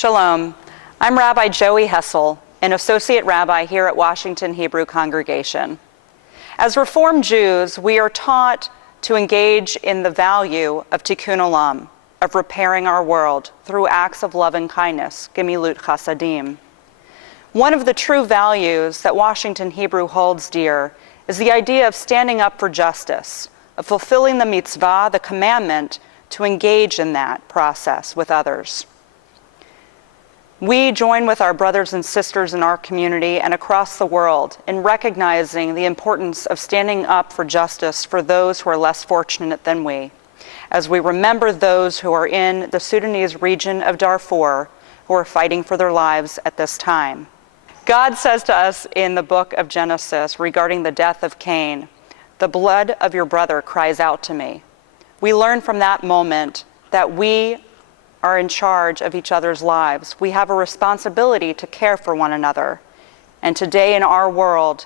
Shalom. I'm Rabbi Joey Hessel, an associate rabbi here at Washington Hebrew Congregation. As Reformed Jews, we are taught to engage in the value of tikkun olam, of repairing our world through acts of love and kindness, gemilut chasadim. One of the true values that Washington Hebrew holds dear is the idea of standing up for justice, of fulfilling the mitzvah, the commandment, to engage in that process with others. We join with our brothers and sisters in our community and across the world in recognizing the importance of standing up for justice for those who are less fortunate than we, as we remember those who are in the Sudanese region of Darfur who are fighting for their lives at this time. God says to us in the book of Genesis regarding the death of Cain, "The blood of your brother cries out to me." We learn from that moment that we are in charge of each other's lives. We have a responsibility to care for one another. And today in our world,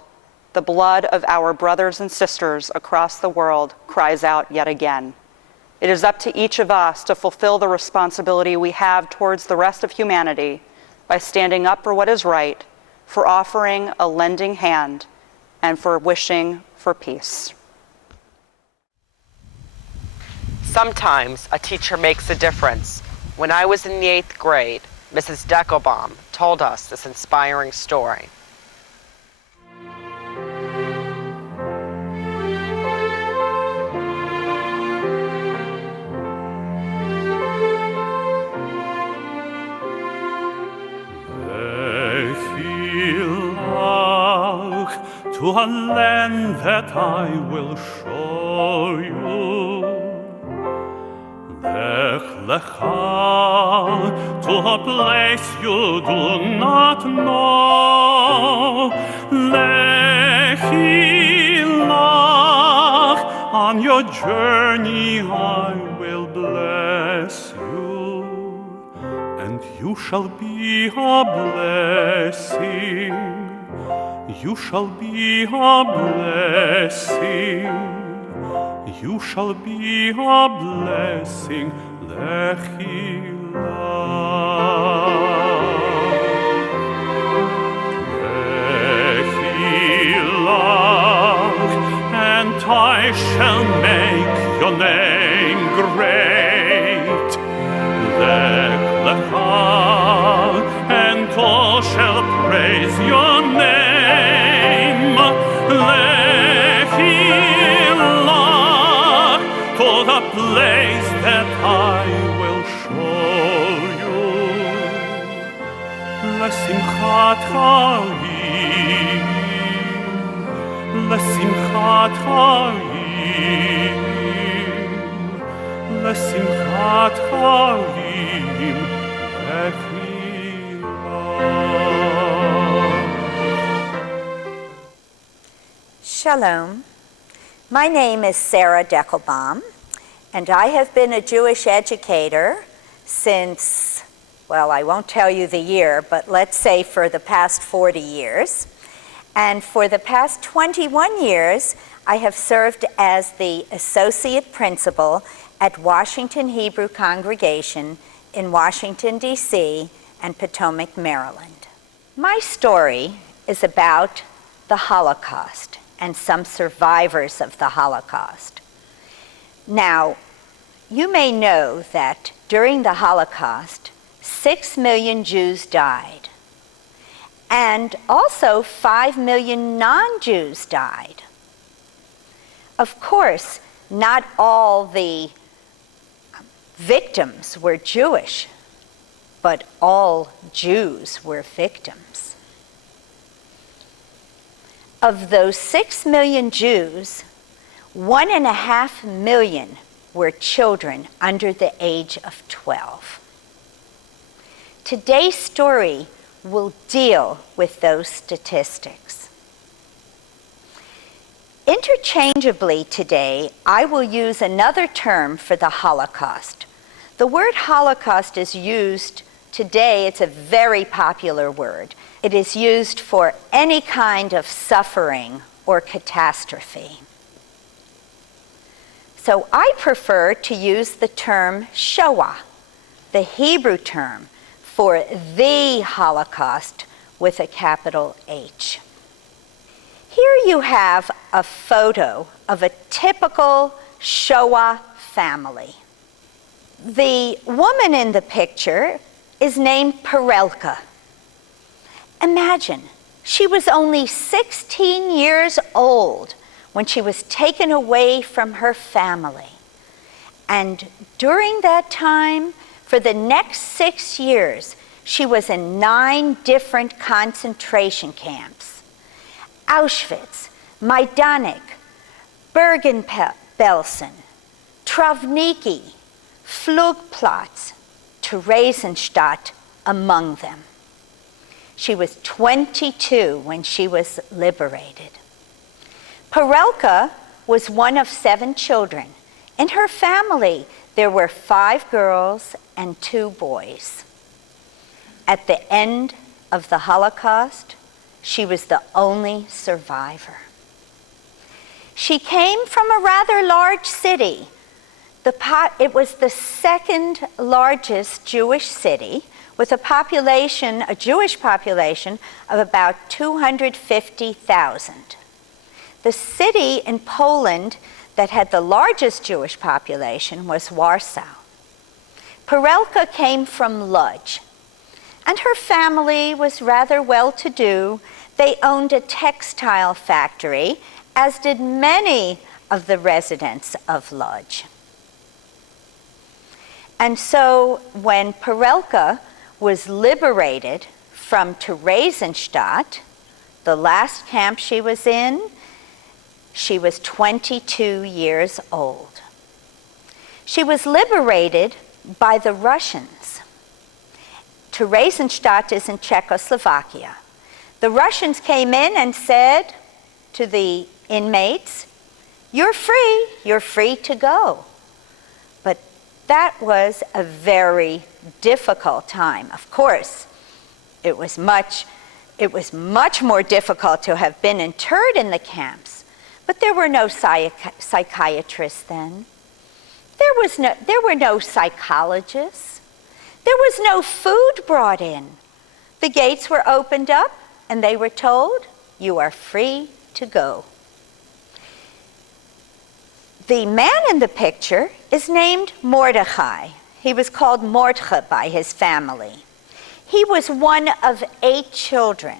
the blood of our brothers and sisters across the world cries out yet again. It is up to each of us to fulfill the responsibility we have towards the rest of humanity by standing up for what is right, for offering a lending hand, and for wishing for peace. Sometimes a teacher makes a difference. When I was in the 8th grade, Mrs. Deckelbaum told us this inspiring story. To a land that I will show you, Lech Lecha, to a place you do not know. Lechi Lach, on your journey I will bless you, and you shall be a blessing. You shall be a blessing. You shall be a blessing. Lechi Lach, and I shall make your name great. Lech Lecha, and all shall praise your name. Lechi Lach, to the place that I will show you. L'simchat Chaim, l'simchat Chaim, l'simchat Chaim, Lechi Lach. Shalom. My name is Sarah Deckelbaum, and I have been a Jewish educator since, well, I won't tell you the year, but let's say for the past 40 years. And for the past 21 years, I have served as the associate principal at Washington Hebrew Congregation in Washington, D.C. and Potomac, Maryland. My story is about the Holocaust and some survivors of the Holocaust. Now, you may know that during the Holocaust, 6 million Jews died, and also 5 million non-Jews died. Of course, not all the victims were Jewish, but all Jews were victims. Of those 6 million Jews, 1.5 million were children under the age of 12. Today's story will deal with those statistics. Interchangeably today, I will use another term for the Holocaust. The word Holocaust is used today, it's a very popular word. It is used for any kind of suffering or catastrophe. So I prefer to use the term Shoah, the Hebrew term for the Holocaust with a capital H. Here you have a photo of a typical Shoah family. The woman in the picture is named Perelka. Imagine, she was only 16 years old when she was taken away from her family. And during that time, for the next 6 years, she was in 9 different concentration camps: Auschwitz, Majdanek, Bergen-Belsen, Travniki, Flugplatz, Theresienstadt among them. She was 22 when she was liberated. Perelka was one of 7 children. In her family, there were 5 girls and 2 boys. At the end of the Holocaust, she was the only survivor. She came from a rather large city. It was the second largest Jewish city, with a Jewish population of about 250,000. The city in Poland that had the largest Jewish population was Warsaw. Perelka came from Lodz, and her family was rather well-to-do. They owned a textile factory, as did many of the residents of Lodz. And so when Perelka was liberated from Theresienstadt, the last camp she was in, she was 22 years old. She was liberated by the Russians. Theresienstadt is in Czechoslovakia. The Russians came in and said to the inmates, you're free to go. But that was a very difficult time. Of course, it was much more difficult to have been interred in the camps, but there were no psychiatrists then. There were no psychologists. There was no food brought in. The gates were opened up and they were told, you are free to go. The man in the picture is named Mordechai. He was called Mordcha by his family. He was one of 8 children,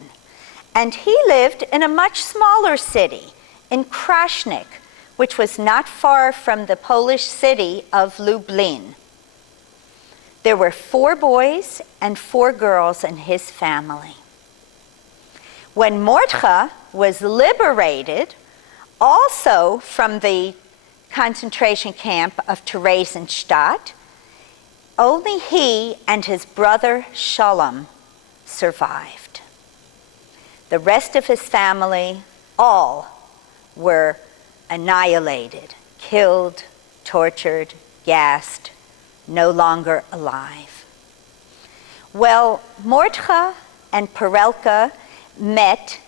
and he lived in a much smaller city, in Krasnik, which was not far from the Polish city of Lublin. There were 4 boys and 4 girls in his family. When Mordcha was liberated, also from the concentration camp of Theresienstadt, only he and his brother Shalom survived. The rest of his family, all were annihilated, killed, tortured, gassed, no longer alive. Well, Mordcha and Perelka met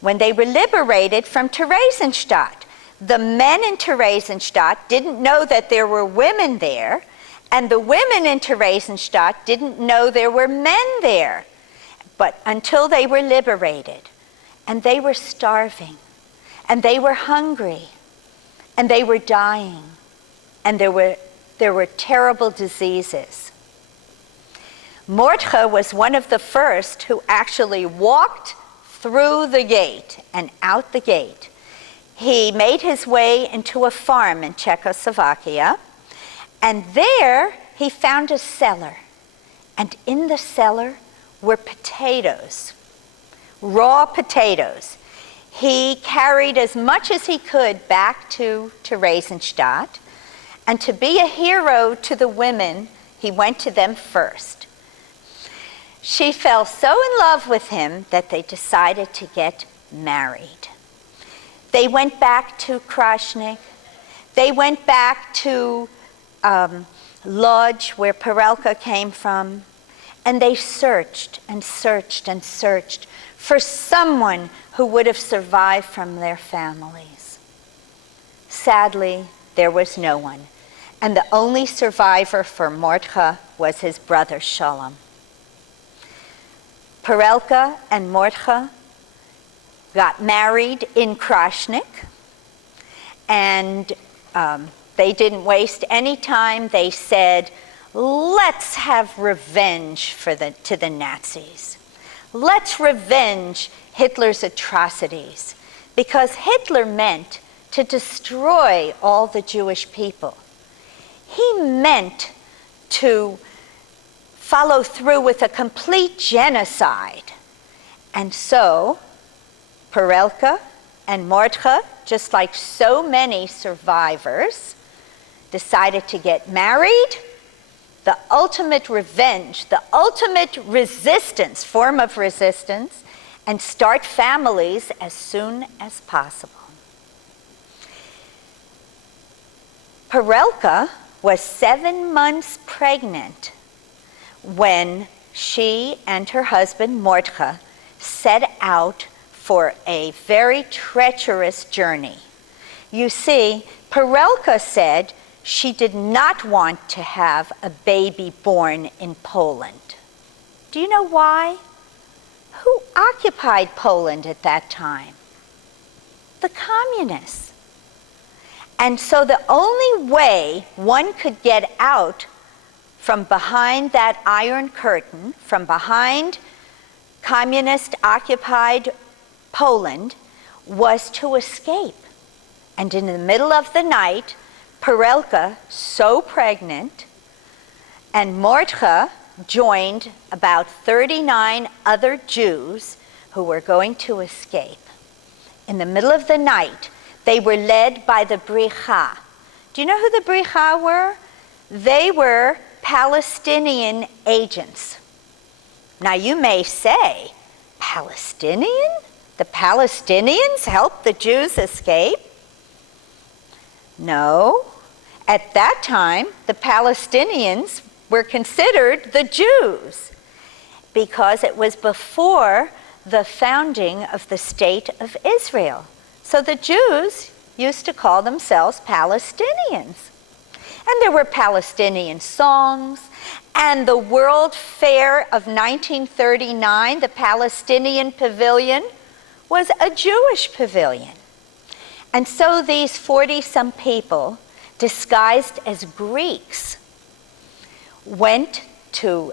when they were liberated from Theresienstadt. The men in Theresienstadt didn't know that there were women there, and the women in Theresienstadt didn't know there were men there. But until they were liberated, and they were starving, and they were hungry, and they were dying, and there were terrible diseases. Mordcha was one of the first who actually walked through the gate and out the gate. He made his way into a farm in Czechoslovakia, and there he found a cellar. And in the cellar were potatoes, raw potatoes. He carried as much as he could back to Theresienstadt, and to be a hero to the women, he went to them first. She fell so in love with him that they decided to get married. They went back to Krasnik. They went back to Lodz, where Perelka came from, and they searched and searched and searched for someone who would have survived from their families. Sadly, there was no one, and the only survivor for Mordcha was his brother Shalom. Perelka and Mordcha got married in Krashnik, and they didn't waste any time. They said, let's have revenge to the Nazis. Let's revenge Hitler's atrocities, because Hitler meant to destroy all the Jewish people. He meant to follow through with a complete genocide. And so, Perelka and Mordcha, just like so many survivors, decided to get married. The ultimate revenge, the ultimate resistance, form of resistance, and start families as soon as possible. Perelka was 7 months pregnant when she and her husband Mordcha set out for a very treacherous journey. You see, Perelka said she did not want to have a baby born in Poland. Do you know why? Who occupied Poland at that time? The communists. And so the only way one could get out from behind that Iron Curtain, from behind communist-occupied Poland, was to escape. And in the middle of the night, Perelka, so pregnant, and Mordcha joined about 39 other Jews who were going to escape. In the middle of the night, they were led by the Bricha. Do you know who the Bricha were? They were Palestinian agents. Now you may say, Palestinian? The Palestinians helped the Jews escape? No. At that time, the Palestinians were considered the Jews because it was before the founding of the State of Israel. So the Jews used to call themselves Palestinians. And there were Palestinian songs, and the World Fair of 1939, the Palestinian Pavilion, was a Jewish pavilion. And so these 40-some people, disguised as Greeks, went to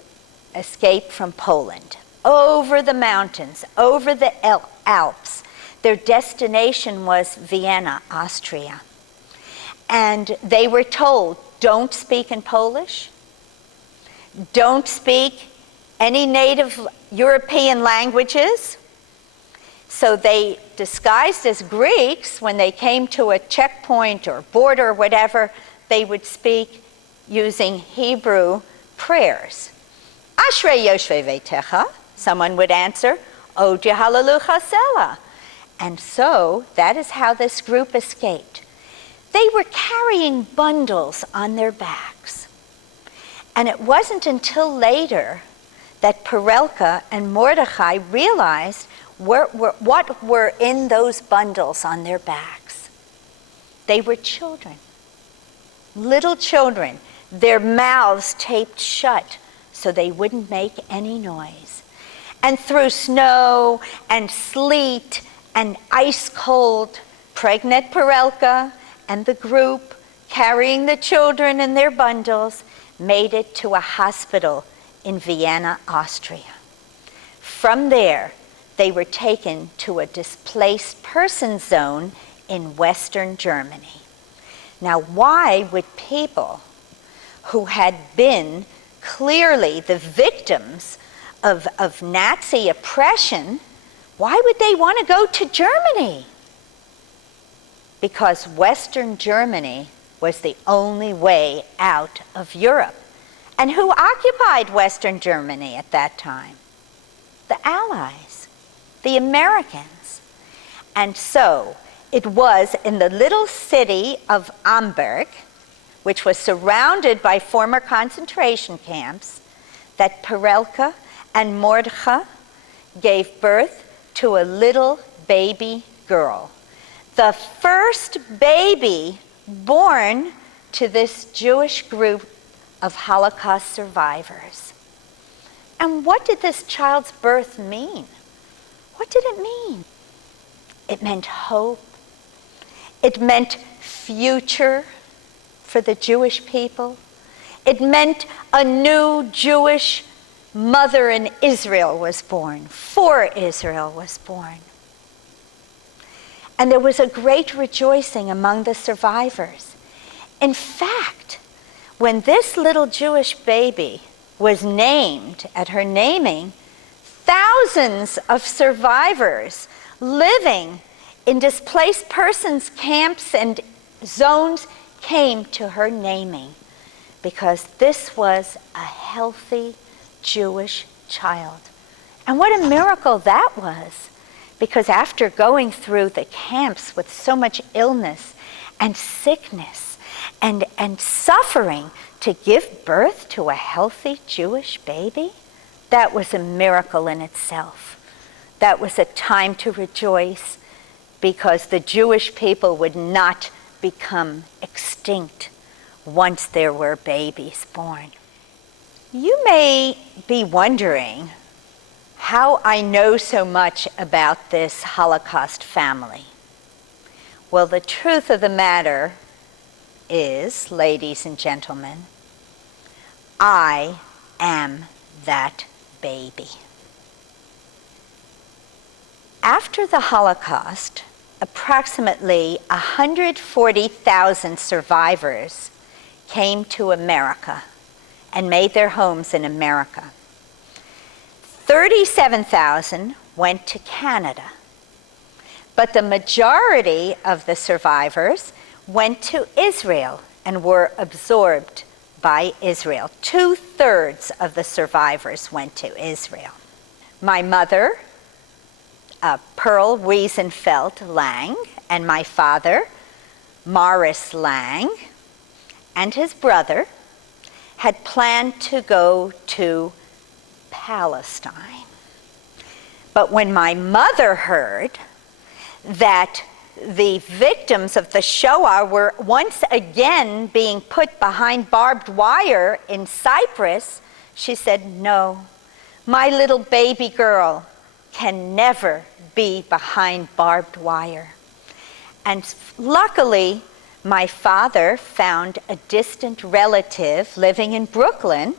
escape from Poland, over the mountains, over the Alps. Their destination was Vienna, Austria. And they were told, don't speak in Polish, don't speak any native European languages. So they disguised as Greeks. When they came to a checkpoint or border or whatever, they would speak using Hebrew prayers. Ashrei Yoshvei Veitecha, someone would answer, Odia Hallelu Chasela. And so that is how this group escaped. They were carrying bundles on their backs. And it wasn't until later that Perelka and Mordechai realized what were in those bundles on their backs. They were children, little children, their mouths taped shut so they wouldn't make any noise. And through snow and sleet and ice cold, pregnant Perelka and the group carrying the children in their bundles made it to a hospital in Vienna, Austria. From there, they were taken to a displaced person zone in Western Germany. Now, why would people who had been clearly the victims of Nazi oppression, why would they want to go to Germany? Because Western Germany was the only way out of Europe. And who occupied Western Germany at that time? The Allies, the Americans. And so it was in the little city of Amberg, which was surrounded by former concentration camps, that Perelka and Mordechai gave birth to a little baby girl. The first baby born to this Jewish group of Holocaust survivors. And what did this child's birth mean? What did it mean? It meant hope. It meant future for the Jewish people. It meant a new Jewish mother in Israel was born, for Israel was born. And there was a great rejoicing among the survivors. In fact, when this little Jewish baby was named at her naming, thousands of survivors living in displaced persons camps and zones came to her naming because this was a healthy Jewish child. And what a miracle that was, because after going through the camps with so much illness and sickness and suffering, to give birth to a healthy Jewish baby, that was a miracle in itself. That was a time to rejoice because the Jewish people would not become extinct once there were babies born. You may be wondering how I know so much about this Holocaust family. Well, the truth of the matter is, ladies and gentlemen, I am that baby. After the Holocaust, approximately 140,000 survivors came to America and made their homes in America. 37,000 went to Canada, but the majority of the survivors went to Israel and were absorbed by Israel. 2/3 of the survivors went to Israel. My mother, Pearl Wiesenfeld Lang, and my father, Morris Lang, and his brother had planned to go to Palestine. But when my mother heard that the victims of the Shoah were once again being put behind barbed wire in Cyprus, she said, no, my little baby girl can never be behind barbed wire. And luckily, my father found a distant relative living in Brooklyn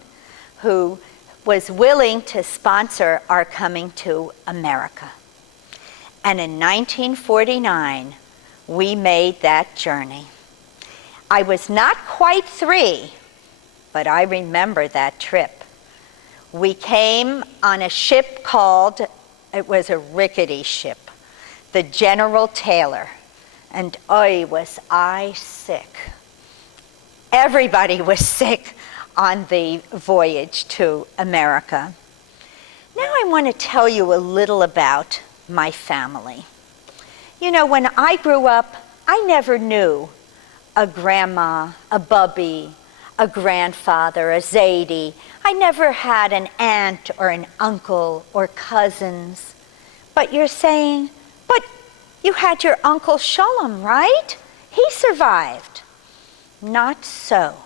who was willing to sponsor our coming to America. And in 1949, we made that journey. I was not quite 3, but I remember that trip. We came on a ship called, it was a rickety ship, the General Taylor. And was I sick. Everybody was sick on the voyage to America. Now I want to tell you a little about my family. You know, when I grew up, I never knew a grandma, a bubby, a grandfather, a Zadie. I never had an aunt or an uncle or cousins. But you're saying, but you had your Uncle Sholem, right? He survived. Not so.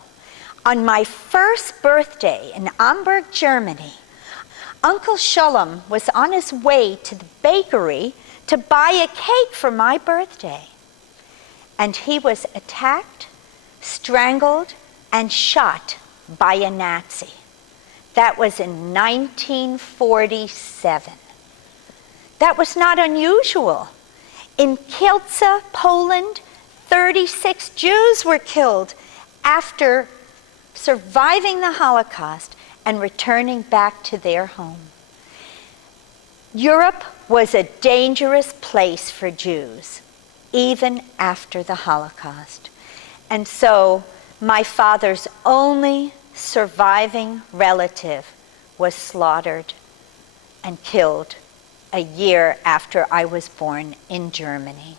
On my first birthday in Hamburg, Germany, Uncle Sholem was on his way to the bakery to buy a cake for my birthday. And he was attacked, strangled, and shot by a Nazi. That was in 1947. That was not unusual. In Kielce, Poland, 36 Jews were killed after surviving the Holocaust and returning back to their home. Europe was a dangerous place for Jews, even after the Holocaust. And so my father's only surviving relative was slaughtered and killed a year after I was born in Germany.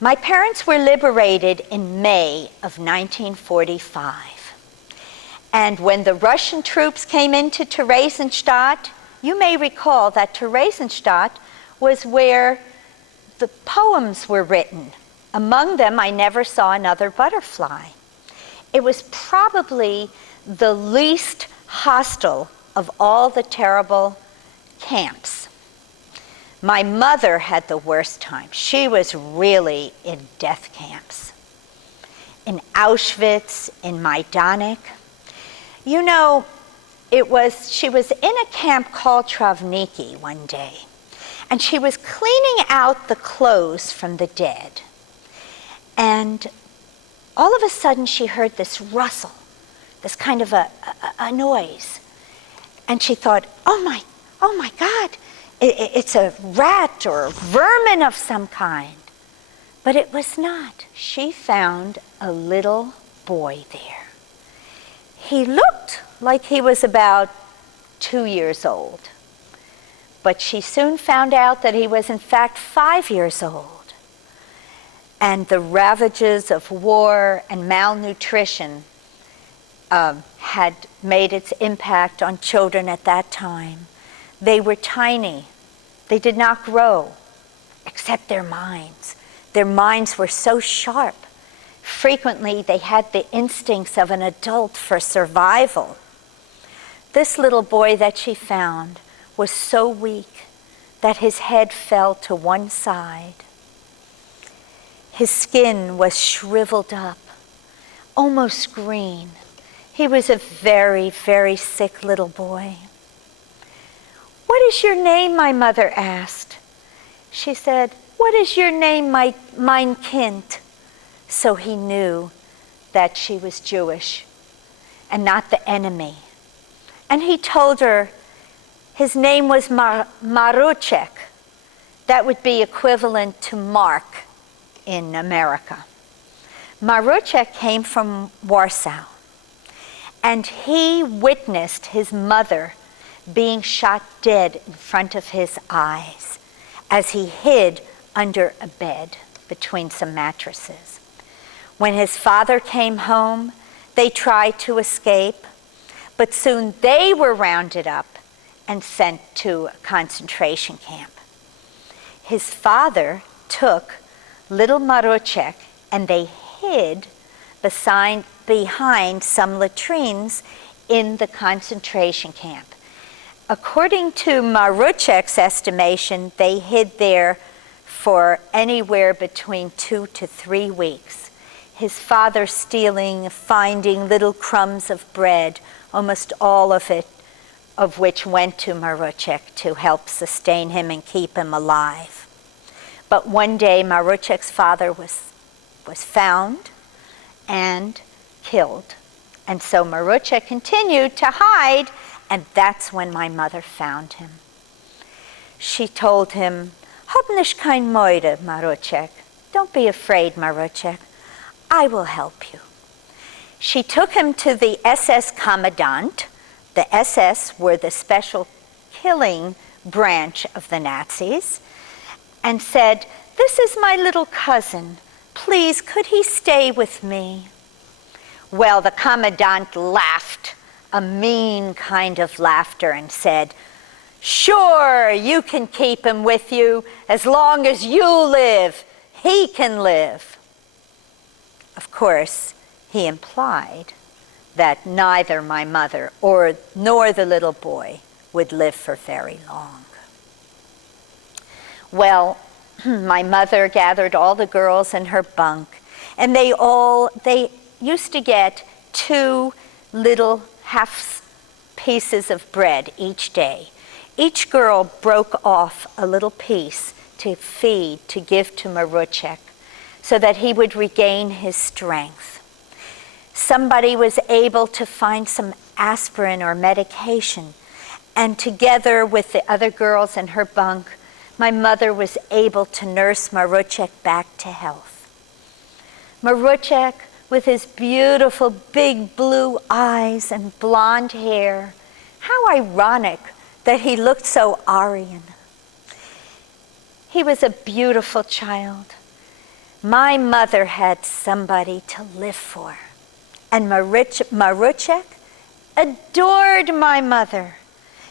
My parents were liberated in May of 1945. And when the Russian troops came into Theresienstadt, you may recall that Theresienstadt was where the poems were written. Among them, I Never Saw Another Butterfly. It was probably the least hostile of all the terrible camps. My mother had the worst time. She was really in death camps. In Auschwitz, in Majdanek. You know, she was in a camp called Travniki one day, and she was cleaning out the clothes from the dead. And all of a sudden she heard this rustle, this kind of a noise. And she thought, oh my God, it's a rat or a vermin of some kind. But it was not. She found a little boy there. He looked like he was about 2 years old. But she soon found out that he was in fact 5 years old. And the ravages of war and malnutrition had made its impact on children at that time. They were tiny. They did not grow, except their minds. Their minds were so sharp. Frequently, they had the instincts of an adult for survival. This little boy that she found was so weak that his head fell to one side. His skin was shriveled up, almost green. He was a very, very sick little boy. "What is your name?" my mother asked. She said, "What is your name, mein Kind?" So he knew that she was Jewish and not the enemy. And he told her his name was Maruchek. That would be equivalent to Mark in America. Maruchek came from Warsaw, and he witnessed his mother being shot dead in front of his eyes as he hid under a bed between some mattresses. When his father came home, they tried to escape, but soon they were rounded up and sent to a concentration camp. His father took little Maruchek and they hid behind some latrines in the concentration camp. According to Maruchek's estimation, they hid there for anywhere between 2 to 3 weeks. His father stealing, finding little crumbs of bread, almost all of it, of which went to Maruchek to help sustain him and keep him alive. But one day, Maruchek's father was found and killed. And so Maruchek continued to hide, and that's when my mother found him. She told him, "Hab nicht kein Moide, Maruchek. Don't be afraid, Maruchek. I will help you." She took him to the SS Kommandant. The SS were the special killing branch of the Nazis, and said, "This is my little cousin. Please, could he stay with me?" Well, the Commandant laughed, a mean kind of laughter, and said, "Sure, you can keep him with you as long as you live. He can live." Of course, he implied that neither my mother nor the little boy would live for very long. Well, my mother gathered all the girls in her bunk, and they used to get 2 little half pieces of bread each day. Each girl broke off a little piece to give to Maruchek, so that he would regain his strength. Somebody was able to find some aspirin or medication, and together with the other girls in her bunk, my mother was able to nurse Maruchek back to health. Maruchek, with his beautiful big blue eyes and blonde hair, how ironic that he looked so Aryan. He was a beautiful child. My mother had somebody to live for. And Maruchek adored my mother.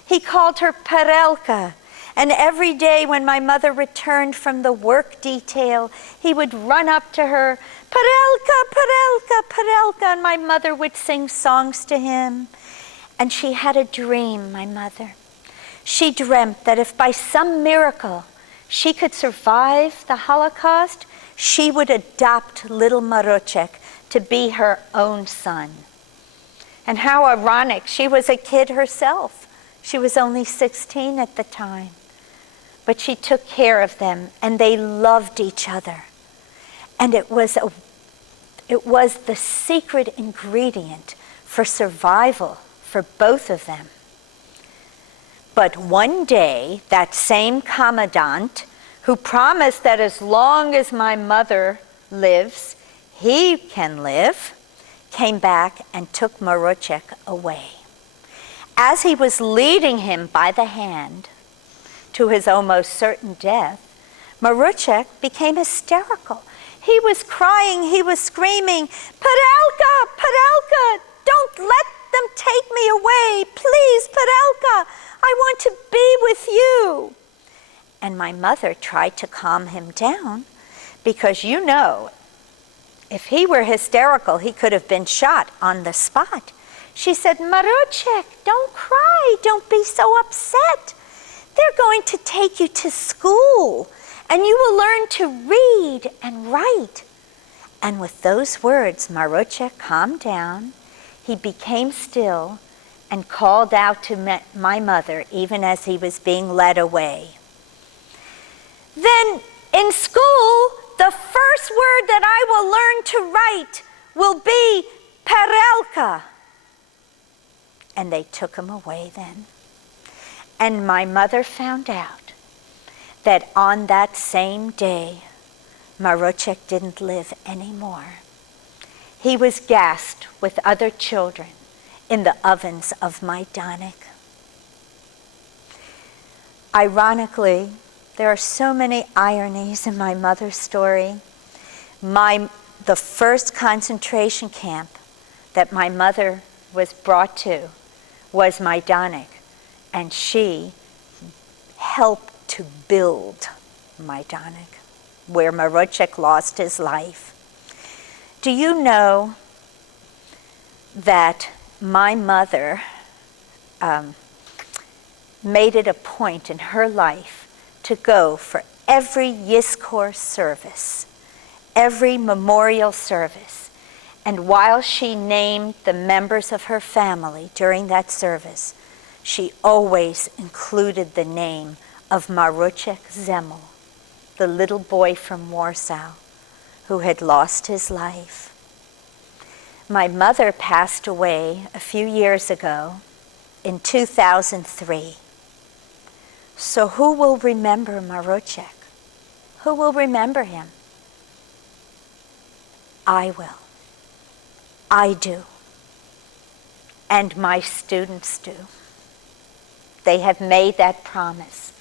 He called her Perelka. And every day when my mother returned from the work detail, he would run up to her, "Perelka, Perelka, Perelka," and my mother would sing songs to him. And she had a dream, my mother. She dreamt that if by some miracle she could survive the Holocaust, she would adopt little Maruchek to be her own son. And how ironic, she was a kid herself. She was only 16 at the time. But she took care of them, and they loved each other. And it was the secret ingredient for survival for both of them. But one day, that same commandant, who promised that as long as my mother lives, he can live, came back and took Maruchek away. As he was leading him by the hand to his almost certain death, Maruchek became hysterical. He was crying, he was screaming, "Padalka, Padalka, don't let them take me away. Please, Padalka, I want to be with you." And my mother tried to calm him down because, you know, if he were hysterical, he could have been shot on the spot. She said, "Maruchek, don't cry, don't be so upset. They're going to take you to school, and you will learn to read and write." And with those words, Maruchek calmed down. He became still and called out to my mother, even as he was being led away. Then in school, the first word that I will learn to write will be Perelka. And they took him away then. And my mother found out that on that same day, Maruchek didn't live anymore. He was gassed with other children in the ovens of Majdanek. Ironically, there are so many ironies in my mother's story. The first concentration camp that my mother was brought to was Majdanek, and she helped to build Majdanek, where Maruchek lost his life. Do you know that my mother made it a point in her life to go for every Yizkor service, every memorial service, and while she named the members of her family during that service, she always included the name of Maruchek Zemel, the little boy from Warsaw who had lost his life. My mother passed away a few years ago in 2003. So who will remember Maruchek? Who will remember him? I will. I do. And my students do. They have made that promise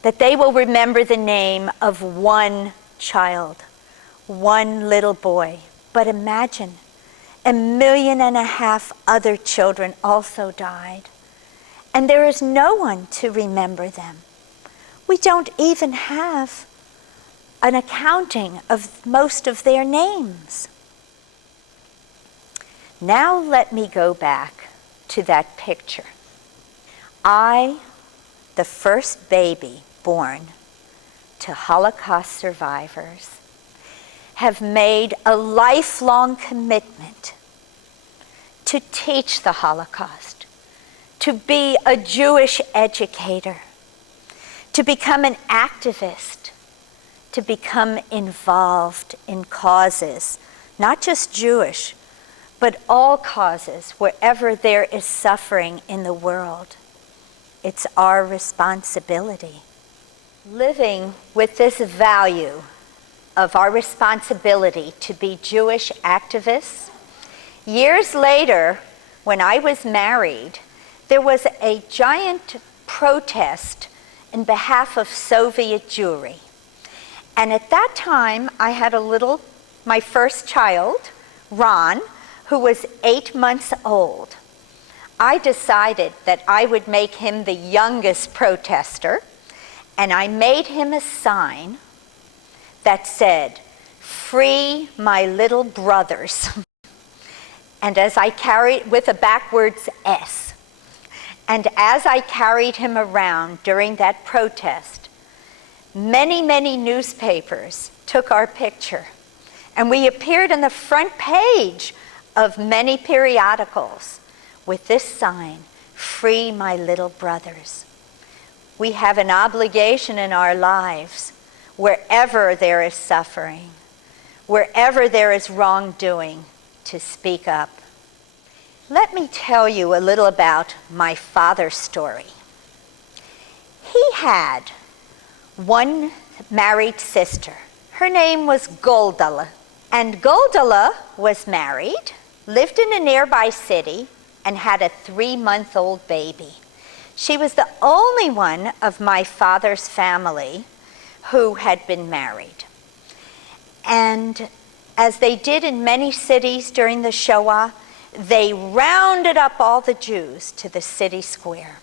that they will remember the name of one child, one little boy. But imagine, 1.5 million other children also died. And there is no one to remember them. We don't even have an accounting of most of their names. Now let me go back to that picture. I, the first baby born to Holocaust survivors, have made a lifelong commitment to teach the Holocaust, to be a Jewish educator, to become an activist, to become involved in causes, not just Jewish, but all causes wherever there is suffering in the world. It's our responsibility. Living with this value of our responsibility to be Jewish activists, years later, when I was married, there was a giant protest in behalf of Soviet Jewry. And at that time, I had my first child, Ron, who was 8 months old. I decided that I would make him the youngest protester, and I made him a sign that said, "Free my little brothers." And as I carried with a backwards S, And as I carried him around during that protest, many, many newspapers took our picture. And we appeared on the front page of many periodicals with this sign, "Free my little brothers." We have an obligation in our lives, wherever there is suffering, wherever there is wrongdoing, to speak up. Let me tell you a little about my father's story. He had one married sister. Her name was Goldala. And Goldala was married, lived in a nearby city, and had a 3-month-old baby. She was the only one of my father's family who had been married. And as they did in many cities during the Shoah, they rounded up all the Jews to the city square.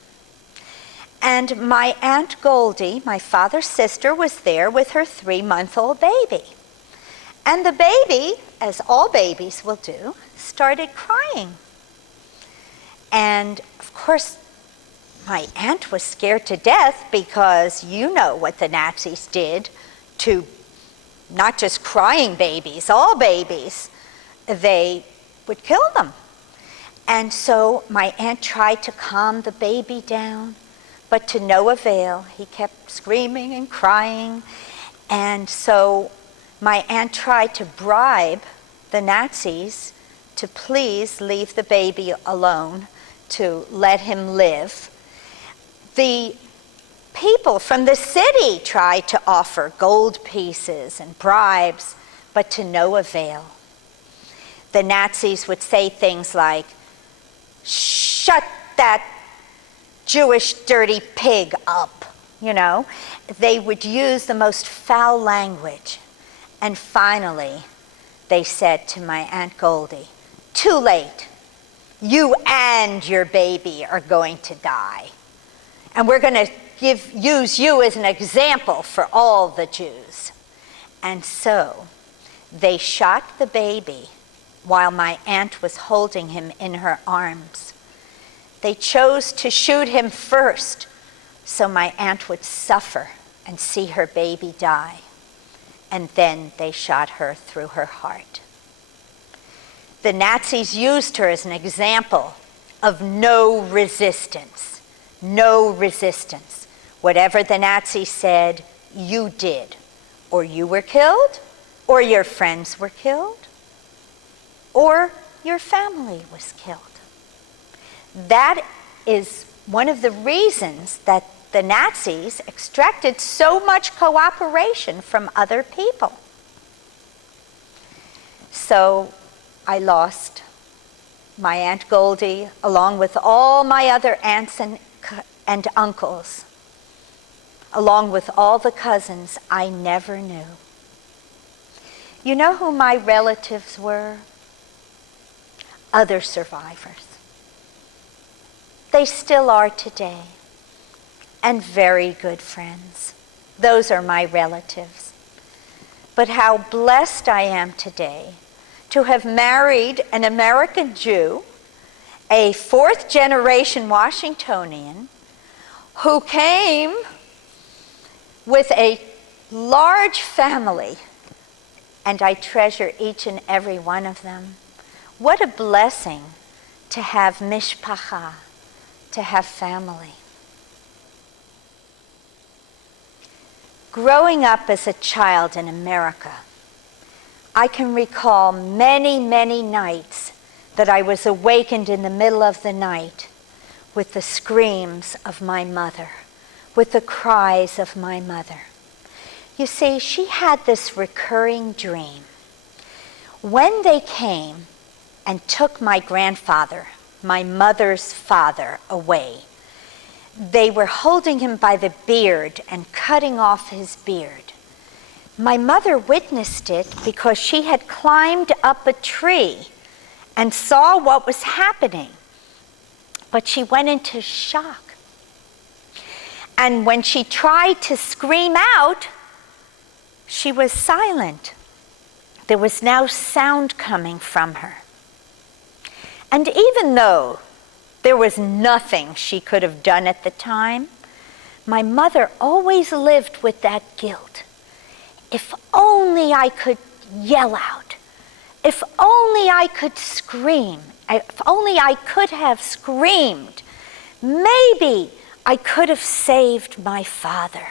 And my Aunt Goldie, my father's sister, was there with her 3-month-old baby. And the baby, as all babies will do, started crying. And of course, my aunt was scared to death, because you know what the Nazis did to not just crying babies, all babies. They would kill them. And so my aunt tried to calm the baby down, but to no avail. He kept screaming and crying. And so my aunt tried to bribe the Nazis to please leave the baby alone, to let him live. The people from the city tried to offer gold pieces and bribes, but to no avail. The Nazis would say things like, "Shut that Jewish dirty pig up," you know. They would use the most foul language. And finally, they said to my Aunt Goldie, "Too late. You and your baby are going to die. And we're going to use you as an example for all the Jews." And so they shot the baby while my aunt was holding him in her arms. They chose to shoot him first so my aunt would suffer and see her baby die. And then they shot her through her heart. The Nazis used her as an example of no resistance. No resistance. Whatever the Nazis said, you did. Or you were killed, or your friends were killed, or your family was killed. That is one of the reasons that the Nazis extracted so much cooperation from other people. So I lost my Aunt Goldie, along with all my other aunts and uncles, along with all the cousins I never knew. You know who my relatives were? Other survivors. They still are today, and very good friends. Those are my relatives. But how blessed I am today to have married an American Jew, a 4th-generation Washingtonian, who came with a large family, and I treasure each and every one of them. What a blessing to have mishpacha, to have family. Growing up as a child in America, I can recall many, many nights that I was awakened in the middle of the night with the screams of my mother, with the cries of my mother. You see, she had this recurring dream. When they came and took my grandfather, my mother's father, away, they were holding him by the beard and cutting off his beard. My mother witnessed it because she had climbed up a tree and saw what was happening, but she went into shock. And when she tried to scream out, she was silent. There was no sound coming from her. And even though There was nothing she could have done at the time. My mother always lived with that guilt. If only I could yell out. If only I could scream. If only I could have screamed. Maybe I could have saved my father.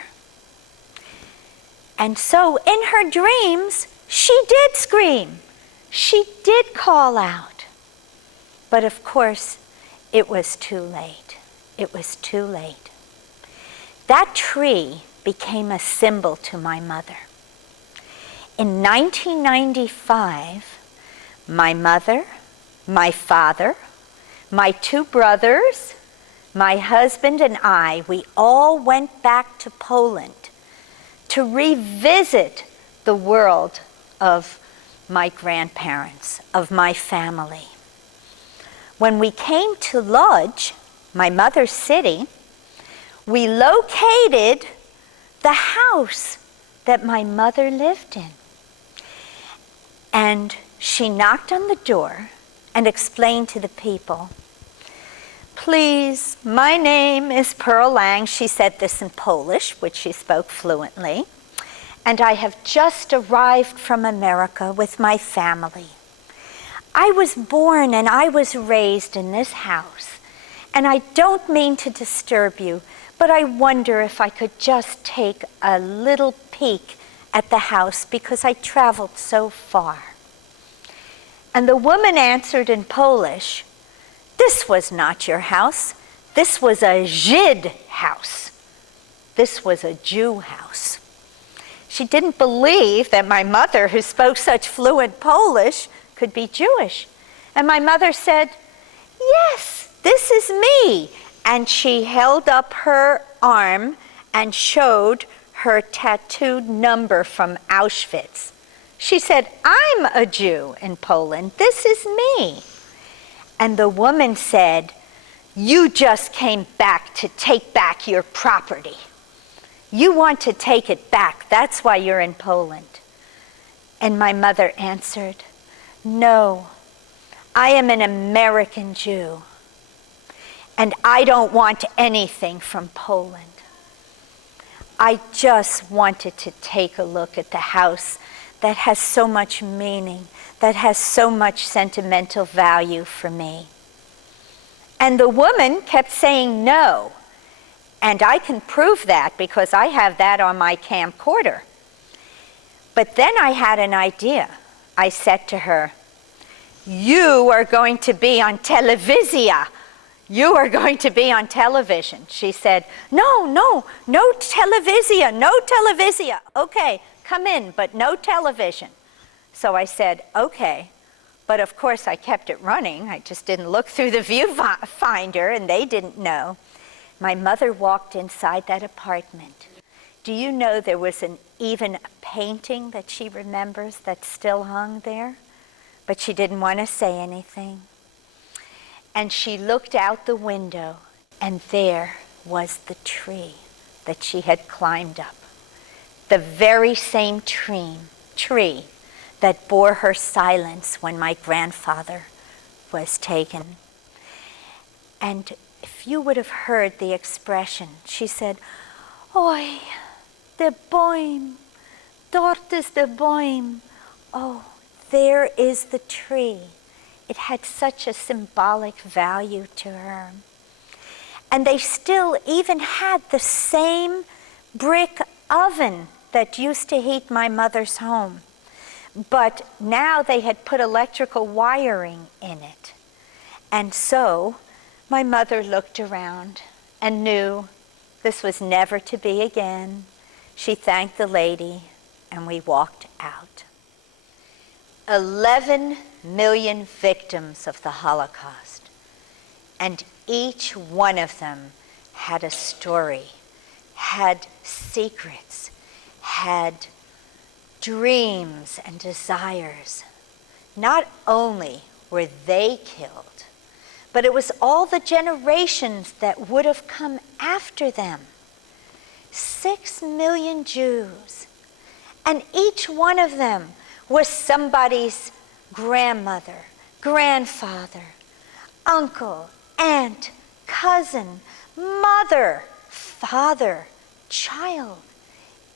And so in her dreams, she did scream. She did call out. But of course, it was too late. It was too late. That tree became a symbol to my mother. In 1995, my mother, my father, my 2 brothers, my husband and I, we all went back to Poland to revisit the world of my grandparents, of my family. When we came to Lodz, my mother's city, we located the house that my mother lived in. And she knocked on the door and explained to the people, "Please, my name is Pearl Lang." She said this in Polish, which she spoke fluently. "And I have just arrived from America with my family. I was born and I was raised in this house. And I don't mean to disturb you, but I wonder if I could just take a little peek at the house because I traveled so far." And the woman answered in Polish, "This was not your house. This was a Żyd house. This was a Jew house." She didn't believe that my mother, who spoke such fluent Polish, could be Jewish. And my mother said, "Yes, this is me." And she held up her arm and showed her tattooed number from Auschwitz. She said, "I'm a Jew in Poland. This is me." And the woman said, "You just came back to take back your property. You want to take it back. That's why you're in Poland." And my mother answered, "No, I am an American Jew, and I don't want anything from Poland. I just wanted to take a look at the house that has so much meaning, that has so much sentimental value for me." And the woman kept saying no. And I can prove that because I have that on my camcorder. But then I had an idea. I said to her, "You are going to be on telewizja. You are going to be on television." She said, no telewizja, no telewizja. "Okay, come in, but no television." So I said, "Okay." But of course I kept it running. I just didn't look through the viewfinder, and they didn't know. My mother walked inside that apartment. Do you know there was even a painting that she remembers that still hung there? But she didn't want to say anything. And she looked out the window, and there was the tree that she had climbed up. The very same tree that bore her silence when my grandfather was taken. And if you would have heard the expression, she said, "Oi, de boom, dort is de boom." Oh, there is the tree. It had such a symbolic value to her. And they still even had the same brick oven that used to heat my mother's home. But now they had put electrical wiring in it. And so my mother looked around and knew this was never to be again. She thanked the lady, and we walked out. 11 million victims of the Holocaust, and each one of them had a story, had secrets, had dreams and desires. Not only were they killed, but it was all the generations that would have come after them. 6 million Jews, and each one of them was somebody's grandmother, grandfather, uncle, aunt, cousin, mother, father, child.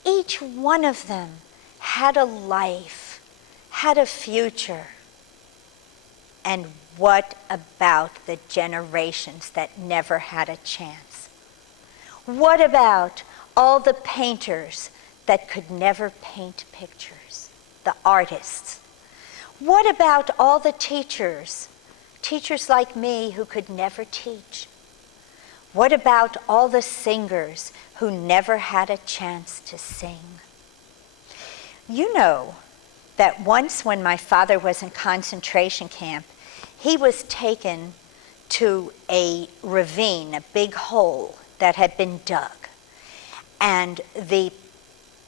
Each one of them had a life, had a future. And what about the generations that never had a chance? What about all the painters that could never paint pictures, the artists? What about all the teachers like me who could never teach? What about all the singers who never had a chance to sing? You know that once when my father was in concentration camp, he was taken to a ravine, a big hole that had been dug. And the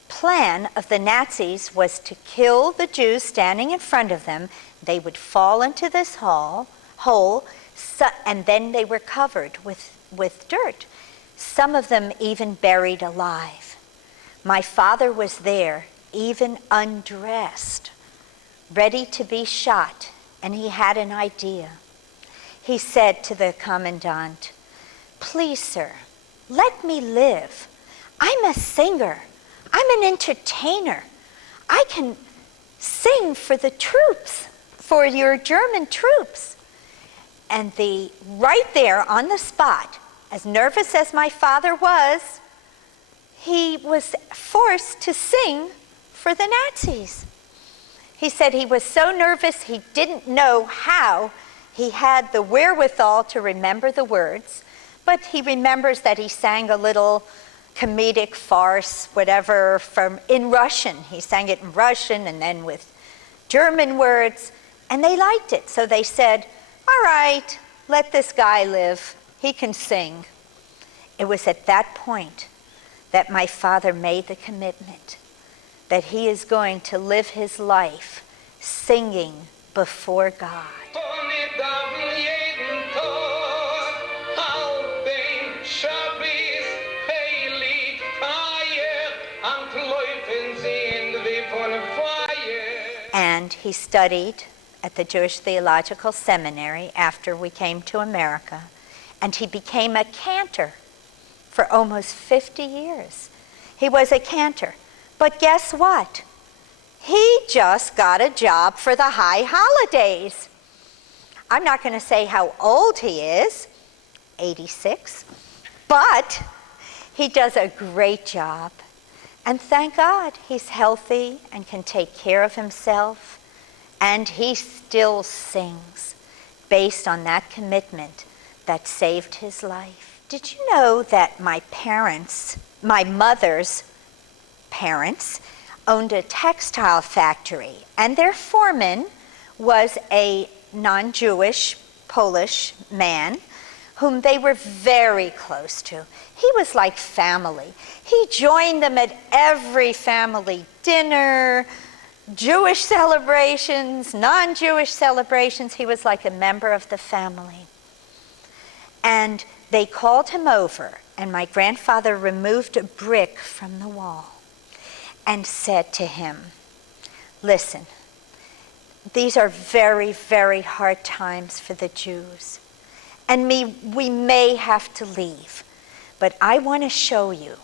plan of the Nazis was to kill the Jews standing in front of them. They would fall into this hole, and then they were covered with dirt, some of them even buried alive. My father was there, even undressed, ready to be shot, and he had an idea. He said to the commandant, "Please, sir, let me live. I'm a singer. I'm an entertainer. I can sing for the troops, for your German troops." And right there on the spot, as nervous as my father was, he was forced to sing for the Nazis. He said he was so nervous he didn't know how he had the wherewithal to remember the words, but he remembers that he sang a little comedic farce, whatever, in Russian. He sang it in Russian and then with German words, and they liked it. So they said, "All right, let this guy live. He can sing." It was at that point that my father made the commitment that he is going to live his life singing before God. And he studied at the Jewish Theological Seminary after we came to America, and he became a cantor for almost 50 years. He was a cantor. But guess what? He just got a job for the high holidays. I'm not going to say how old he is, 86, but he does a great job. And thank God he's healthy and can take care of himself, and he still sings based on that commitment that saved his life. Did you know that my mother's parents, owned a textile factory, and their foreman was a non-Jewish Polish man whom they were very close to. He was like family. He joined them at every family dinner, Jewish celebrations, non-Jewish celebrations. He was like a member of the family. And they called him over, and my grandfather removed a brick from the wall and said to him, "Listen, these are very, very hard times for the Jews, and we may have to leave, but I want to show you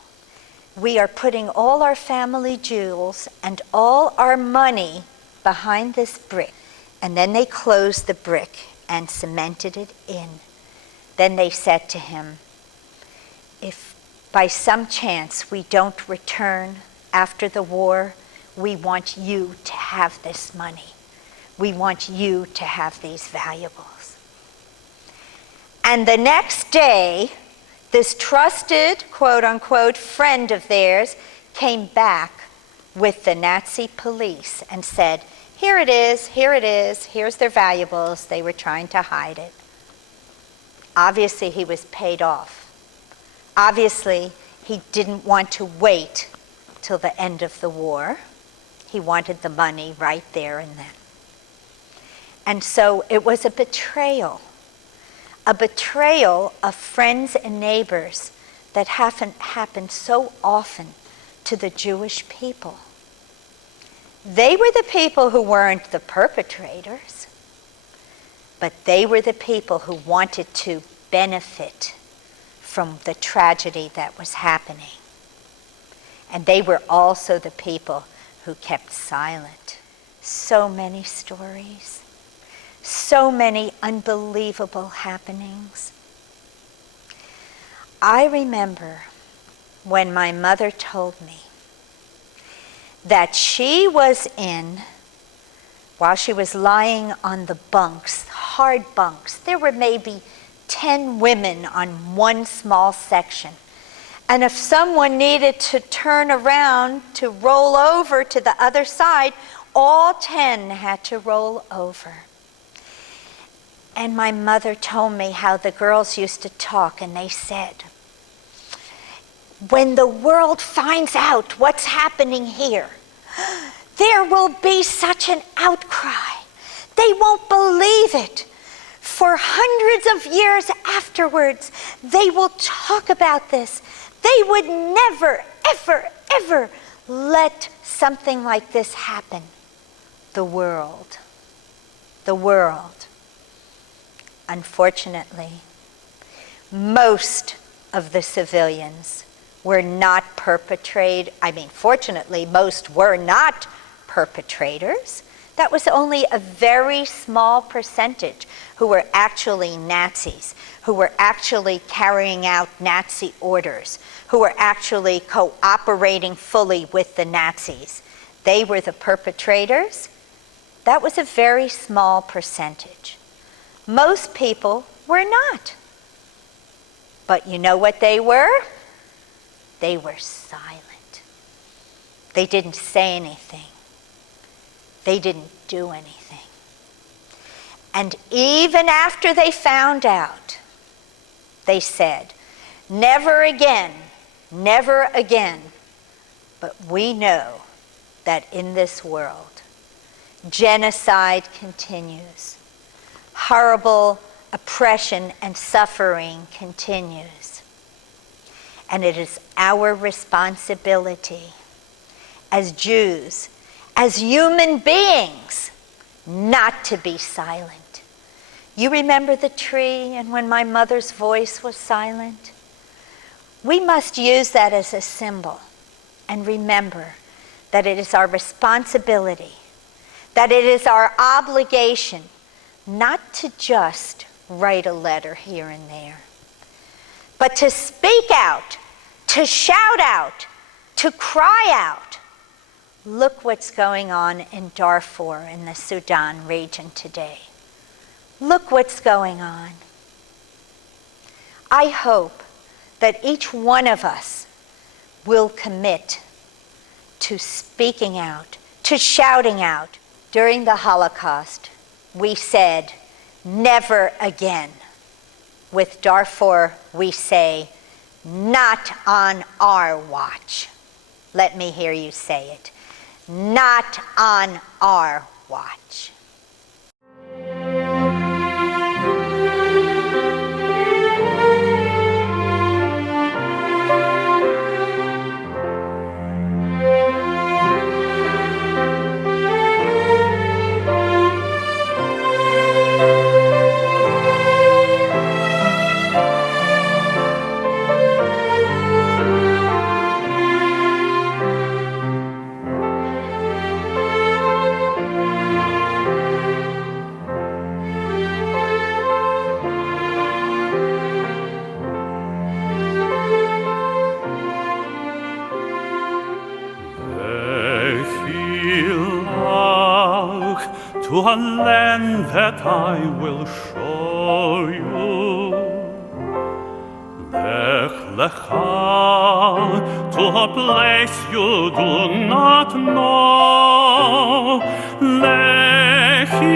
we are putting all our family jewels and all our money behind this brick." And then they closed the brick and cemented it in. Then they said to him, "If by some chance we don't return after the war, we want you to have this money. We want you to have these valuables." And the next day, this trusted, quote unquote, friend of theirs came back with the Nazi police and said, here it is, here's their valuables. They were trying to hide it. Obviously, he was paid off. Obviously, he didn't want to wait till the end of the war. He wanted the money right there and then. And so it was a betrayal of friends and neighbors that haven't happened so often to the Jewish people. They were the people who weren't the perpetrators, but they were the people who wanted to benefit from the tragedy that was happening. And they were also the people who kept silent. So many stories, so many unbelievable happenings. I remember when my mother told me that she was while she was lying on the bunks, hard bunks, there were maybe 10 women on one small section. And if someone needed to turn around to roll over to the other side, all 10 had to roll over. And my mother told me how the girls used to talk, and they said, when the world finds out what's happening here, there will be such an outcry. They won't believe it. For hundreds of years afterwards, they will talk about this. They would never, ever, ever let something like this happen. The world. Unfortunately, most of the civilians were not fortunately, most were not perpetrators. That was only a very small percentage who were actually Nazis, who were actually carrying out Nazi orders, who were actually cooperating fully with the Nazis. They were the perpetrators. That was a very small percentage. Most people were not. But you know what they were? They were silent. They didn't say anything. They didn't do anything. And even after they found out, they said, never again, never again. But we know that in this world, genocide continues. Horrible oppression and suffering continues. And it is our responsibility as Jews, as human beings, not to be silent. You remember the tree and when my mother's voice was silent? We must use that as a symbol and remember that it is our responsibility, that it is our obligation not to just write a letter here and there, but to speak out, to shout out, to cry out. Look what's going on in Darfur in the Sudan region today. Look what's going on. I hope that each one of us will commit to speaking out, to shouting out. During the Holocaust, we said, never again. With Darfur, we say, not on our watch. Let me hear you say it. Not on our watch. To a land that I will show you. Lech Lecha, to a place you do not know. Lechi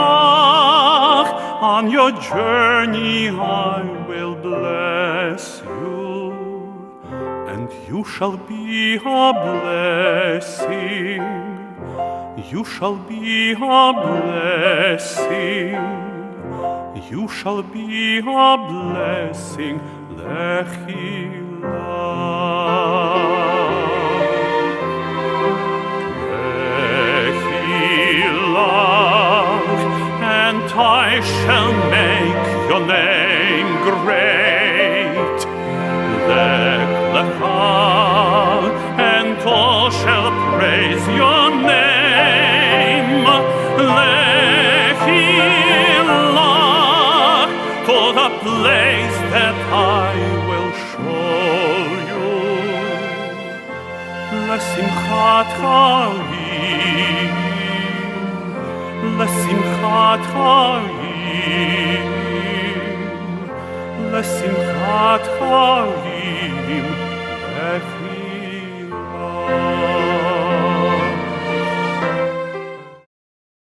Lach, on your journey I will bless you, and you shall be a blessing. You shall be a blessing. You shall be a blessing. Lechi Lach, and I shall make your name לשמחת חיים, לשמחת חיים, לשמחת חיים,